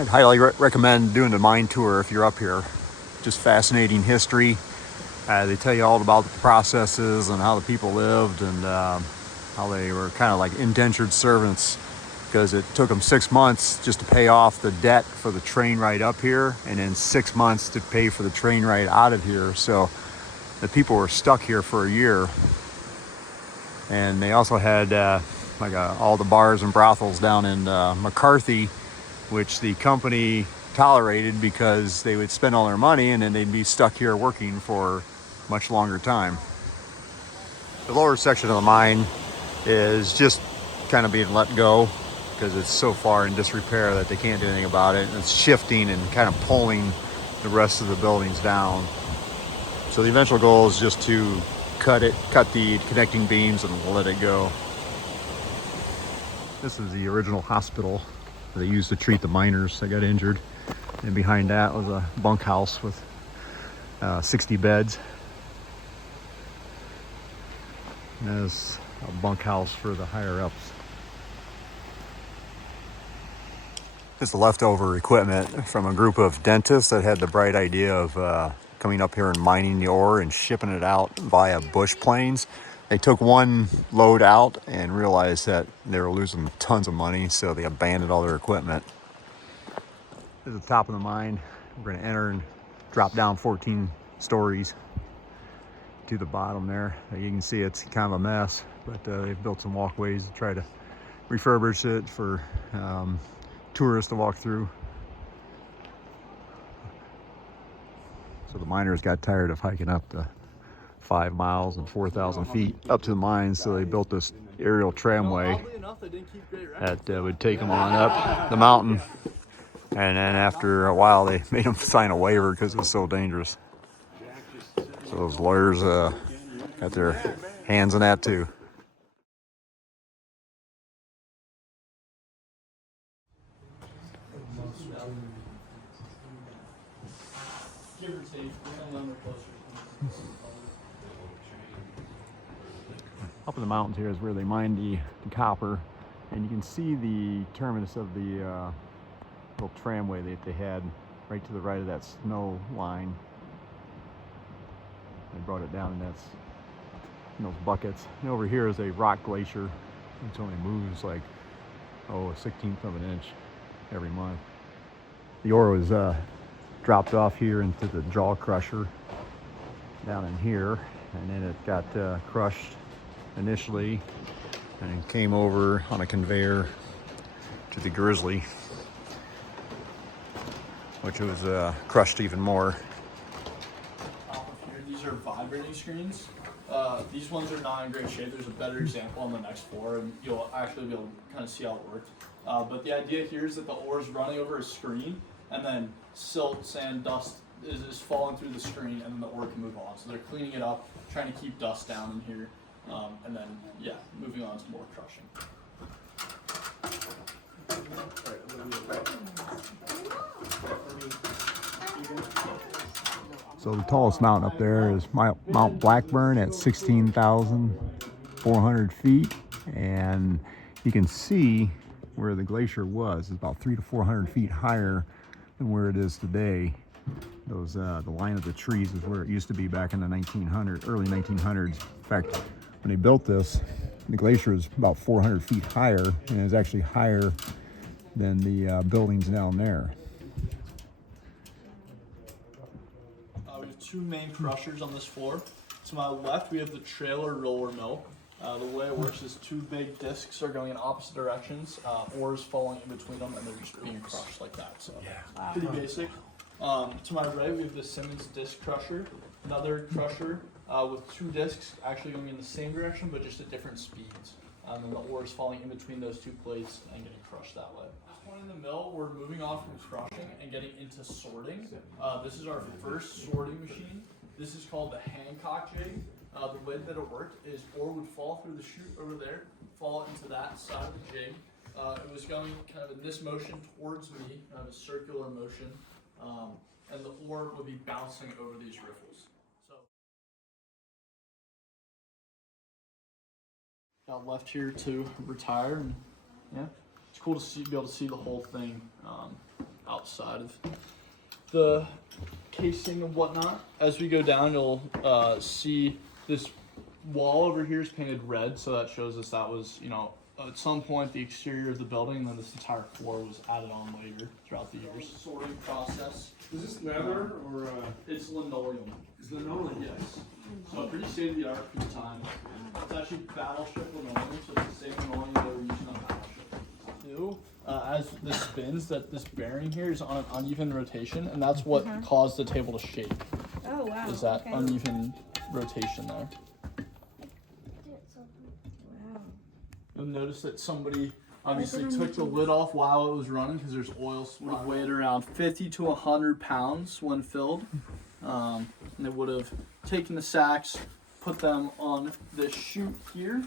I'd highly recommend doing the mine tour if you're up here. Just fascinating history. They tell you all about the processes and how the people lived and how they were kind of like indentured servants, because it took them 6 months just to pay off the debt for the train ride up here, and then 6 months to pay for the train ride out of here. So the people were stuck here for a year. And they also had all the bars and brothels down in McCarthy, which the company tolerated because they would spend all their money and then they'd be stuck here working for much longer time. The lower section of the mine is just kind of being let go because it's so far in disrepair that they can't do anything about it. And it's shifting and kind of pulling the rest of the buildings down. So the eventual goal is just to cut the connecting beams and let it go. This is the original hospital they used to treat the miners that got injured. And behind that was a bunkhouse with 60 beds. And there's a bunkhouse for the higher ups. This is the leftover equipment from a group of dentists that had the bright idea of coming up here and mining the ore and shipping it out via bush planes. They took one load out and realized that they were losing tons of money, so they abandoned all their equipment. This is the top of the mine. We're going to enter and drop down 14 stories to the bottom there. You can see it's kind of a mess, but they've built some walkways to try to refurbish it for tourists to walk through. So the miners got tired of hiking up the 5 miles and 4,000 feet up to the mine, so they built this aerial tramway that would take them on up the mountain. And then after a while, they made them sign a waiver because it was so dangerous. So those lawyers got their hands in that too. Up in the mountains here is where they mine the copper, and you can see the terminus of the little tramway that they had right to the right of that snow line. They brought it down, and that's in those buckets. And over here is a rock glacier, which only moves like a 1/16 of an inch every month. The ore was dropped off here into the jaw crusher down in here, and then it got crushed initially and came over on a conveyor to the grizzly, which was crushed even more. These are vibrating screens. These ones are not in great shape. There's a better example on the next floor, and you'll actually be able to kind of see how it worked. But the idea here is that the ore is running over a screen, and then silt, sand, dust is falling through the screen, and then the ore can move on. So they're cleaning it up, trying to keep dust down in here, and then, moving on to more crushing. So the tallest mountain up there is Mount Blackburn at 16,400 feet, and you can see where the glacier was. It's about 300 to 400 feet higher than where it is today. Those the line of the trees is where it used to be back in the early 1900s. In fact, when they built this, the glacier was about 400 feet higher, and it was actually higher than the buildings down there. We have two main crushers on this floor. To my left, we have the trailer roller mill. The way it works is two big discs are going in opposite directions. Ores falling in between them, and they're just being crushed like that. So pretty basic. To my right, we have the Simmons disc crusher, another crusher with two discs actually going in the same direction, but just at different speeds. And then the ore is falling in between those two plates and getting crushed that way. At this point in the mill, we're moving off from crushing and getting into sorting. This is our first sorting machine. This is called the Kennicott jig. The way that it worked is ore would fall through the chute over there, fall into that side of the jig. It was going kind of in this motion towards me, kind of a circular motion, and the ore would be bouncing over these riffles. So, got left here to retire, and it's cool to be able to see the whole thing outside of the casing and whatnot. As we go down, you'll see this wall over here is painted red, so that shows us that was, at some point the exterior of the building, and then this entire floor was added on later throughout the years. Sorting process. Is this leather or It's linoleum. is linoleum? Yes. So pretty state of the art for the time. It's actually battleship linoleum, so it's the same linoleum they were using on battleship. As this spins, that this bearing here is on an uneven rotation, and that's what caused the table to shake. Oh wow. Is that okay. uneven rotation there? Wow. You'll notice that somebody obviously took the lid off while it was running because there's oil. Would have weighed around 50 to 100 pounds when filled, and they would have taken the sacks, put them on this chute here,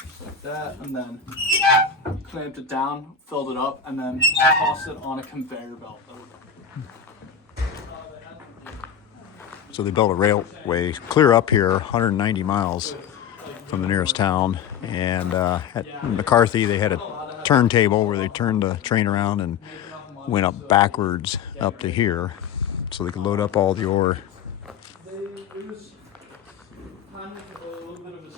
just like that, and then clamped it down, filled it up, and then tossed it on a conveyor belt. So they built a railway clear up here, 190 miles from the nearest town. And at McCarthy, they had a turntable where they turned the train around and went up backwards up to here so they could load up all the ore. It was kind of a little bit of a